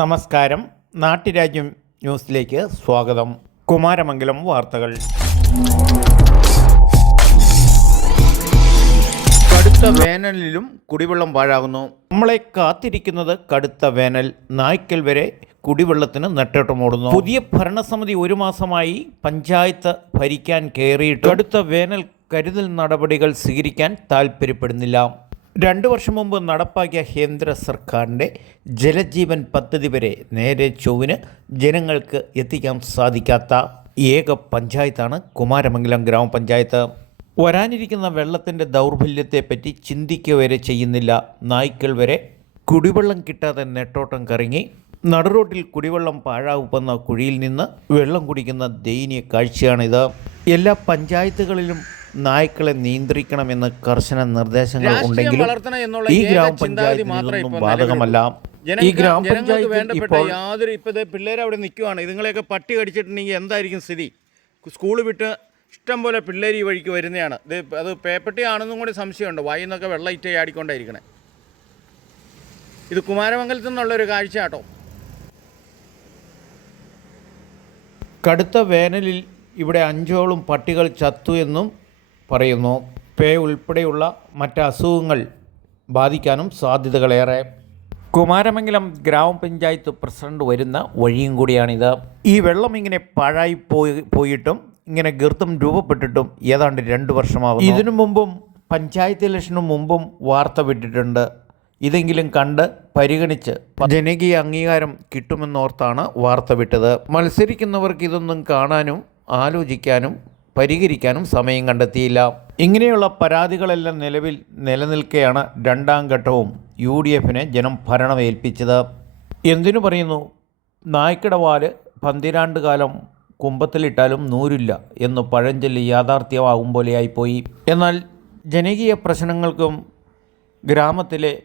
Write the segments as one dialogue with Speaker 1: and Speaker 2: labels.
Speaker 1: നമസ്കാരം. നാട്ടുരാജ്യം ന്യൂസിലേക്ക് സ്വാഗതം. കുമാരമംഗലം വാർത്തകൾ. കടുത്ത വേനലിലും കുടിവെള്ളം പാഴാകുന്നു. നമ്മളെ കാത്തിരിക്കുന്നത് കടുത്ത വേനൽ. നായ്ക്കൽ വരെ കുടിവെള്ളത്തിന് നെട്ടോട്ടമോടുന്നു. പുതിയ ഭരണസമിതി ഒരു മാസമായി പഞ്ചായത്ത് ഭരിക്കാൻ കയറിയിട്ട് കടുത്ത വേനൽ കരുതൽ നടപടികൾ സ്വീകരിക്കാൻ താൽപ്പര്യപ്പെടുന്നില്ല രണ്ടു വർഷം മുമ്പ് നടപ്പാക്കിയ കേന്ദ്ര സർക്കാരിന്റെ ജലജീവൻ പദ്ധതി വരെ നേരെ ചൊവ്വിന് ജനങ്ങൾക്ക് എത്തിക്കാൻ സാധിക്കാത്ത ഏക പഞ്ചായത്താണ് കുമാരമംഗലം ഗ്രാമപഞ്ചായത്ത്. വരാനിരിക്കുന്ന വെള്ളത്തിന്റെ ദൗർബല്യത്തെപ്പറ്റി ചിന്തിക്കുക വരെ ചെയ്യുന്നില്ല നായ്ക്കൾ വരെ. കുടിവെള്ളം കിട്ടാതെ നെട്ടോട്ടം കറങ്ങി. നടുറോട്ടിൽ കുടിവെള്ളം പാഴാകുന്ന കുഴിയിൽ നിന്ന് വെള്ളം കുടിക്കുന്ന ദയനീയ കാഴ്ചയാണിത്. എല്ലാ പഞ്ചായത്തുകളിലും നായ്ക്കളെ നിയന്ത്രിക്കണമെന്ന് കർശന നിർദ്ദേശങ്ങൾ ഉണ്ടെങ്കിലും ഈ ഗ്രാമപഞ്ചായത്തിൽ
Speaker 2: നിന്നും
Speaker 1: ബാധകമല്ല. ഈ ഗ്രാമപഞ്ചായത്തിൽ
Speaker 2: വേണ്ടപ്പെട്ട യാതൊരു പിള്ളേർ അവിടെ നിൽക്കുവാണ്. ഇതുങ്ങളെയൊക്കെ പട്ടി കടിച്ചിട്ടുണ്ടെങ്കിൽ എന്തായിരിക്കും സ്ഥിതി? സ്കൂൾ വിട്ട് ഇഷ്ടം പോലെ പിള്ളേർ ഈ വഴിക്ക് വരുന്നതാണ്. ഇത് അത് പേപ്പട്ടി ആണെന്നും കൂടി സംശയമുണ്ട്. വായിൽ നിന്നൊക്കെ വെള്ളം ഇറ്റ ആടിക്കൊണ്ടായിരിക്കണേ. ഇത് കുമാരമംഗലത്തു നിന്നുള്ളൊരു കാഴ്ച കേട്ടോ.
Speaker 1: കടുത്ത വേനലിൽ ഇവിടെ അഞ്ചോളം പട്ടികൾ ചത്തു എന്നും പറയുന്നു പേ ഉൾപ്പെടെയുള്ള മറ്റ് അസുഖങ്ങൾ ബാധിക്കാനും സാധ്യതകളേറെ. കുമാരമംഗലം ഗ്രാമപഞ്ചായത്ത് പ്രസിഡന്റ് വരുന്ന വഴിയും കൂടിയാണിത്. ഈ വെള്ളം ഇങ്ങനെ പാഴായി പോയി പോയിട്ടും ഇങ്ങനെ ഗർത്തം രൂപപ്പെട്ടിട്ടും ഏതാണ്ട് രണ്ട് വർഷമാകും ഇതിനു മുമ്പും പഞ്ചായത്ത് ഇലക്ഷനു മുമ്പും വാർത്ത വിട്ടിട്ടുണ്ട്. ഇതെങ്കിലും കണ്ട് പരിഗണിച്ച് ജനകീയ അംഗീകാരം കിട്ടുമെന്നോർത്താണ് വാർത്ത വിട്ടത്. മത്സരിക്കുന്നവർക്ക് ഇതൊന്നും കാണാനും ആലോചിക്കാനും പരിഹരിക്കാനും സമയം കണ്ടെത്തിയില്ല. ഇങ്ങനെയുള്ള പരാതികളെല്ലാം നിലവിൽ നിലനിൽക്കെയാണ് രണ്ടാം ഘട്ടവും യു ഡി എഫിനെ ജനം ഭരണമേൽപ്പിച്ചത്. എന്തിനു പറയുന്നു? നായ്ക്കിടവാൽ പന്തിരാണ്ട് കാലം കുമ്പത്തിലിട്ടാലും നൂരില്ല എന്ന് പഴഞ്ചൊല്ലി യാഥാർത്ഥ്യമാകും പോലെയായിപ്പോയി. എന്നാൽ ജനകീയ പ്രശ്നങ്ങൾക്കും ഗ്രാമത്തിലെ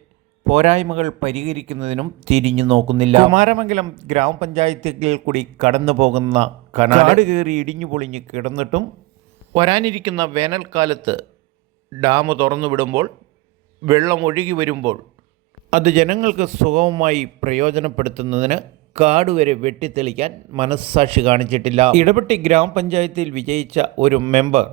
Speaker 1: പോരായ്മകൾ പരിഹരിക്കുന്നതിനും തിരിഞ്ഞു നോക്കുന്നില്ല. കുമാരമംഗലം ഗ്രാമപഞ്ചായത്തിൽ കൂടി കടന്നു പോകുന്ന കനാട് കയറി ഇടിഞ്ഞു പൊളിഞ്ഞ് കിടന്നിട്ടും വരാനിരിക്കുന്ന വേനൽക്കാലത്ത് ഡാം തുറന്നു വിടുമ്പോൾ വെള്ളം ഒഴുകി വരുമ്പോൾ അത് ജനങ്ങൾക്ക് സുഗമമായി പ്രയോജനപ്പെടുത്തുന്നതിന് കാട് വരെ വെട്ടിത്തെളിക്കാൻ മനസ്സാക്ഷി കാണിച്ചിട്ടില്ല. ഇടപെട്ടി ഗ്രാമപഞ്ചായത്തിൽ വിജയിച്ച ഒരു മെമ്പർ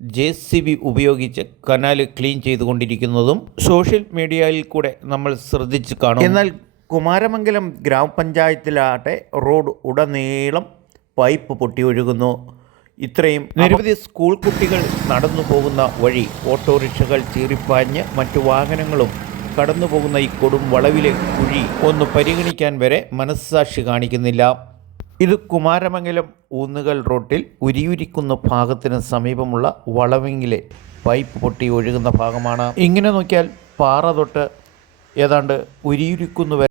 Speaker 1: ജെ സി ബി ഉപയോഗിച്ച് കനാൽ ക്ലീൻ ചെയ്തുകൊണ്ടിരിക്കുന്നതും സോഷ്യൽ മീഡിയയിൽ കൂടെ നമ്മൾ ശ്രദ്ധിച്ച് കാണും. എന്നാൽ കുമാരമംഗലം ഗ്രാമപഞ്ചായത്തിലാകട്ടെ റോഡ് ഉടനീളം പൈപ്പ് പൊട്ടി ഒഴുകുന്നു. ഇത്രയും നിരവധി സ്കൂൾ കുട്ടികൾ നടന്നു പോകുന്ന വഴി ഓട്ടോറിക്ഷകൾ ചീറിപ്പാഞ്ഞ് മറ്റു വാഹനങ്ങളും കടന്നു പോകുന്ന ഈ കൊടും വളവിലെ കുഴി ഒന്ന് പരിഗണിക്കാൻ വരെ മനസ്സാക്ഷി കാണിക്കുന്നില്ല. ഇത് കുമാരമംഗലം ഊന്നുകൽ റോട്ടിൽ ഉരിയുരിക്കുന്ന ഭാഗത്തിന് സമീപമുള്ള വളവിങ്ങിലെ പൈപ്പ് പൊട്ടി ഒഴുകുന്ന ഭാഗമാണ്. ഇങ്ങനെ നോക്കിയാൽ പാറ തൊട്ട് ഏതാണ്ട് ഉരിയുരിക്കുന്നു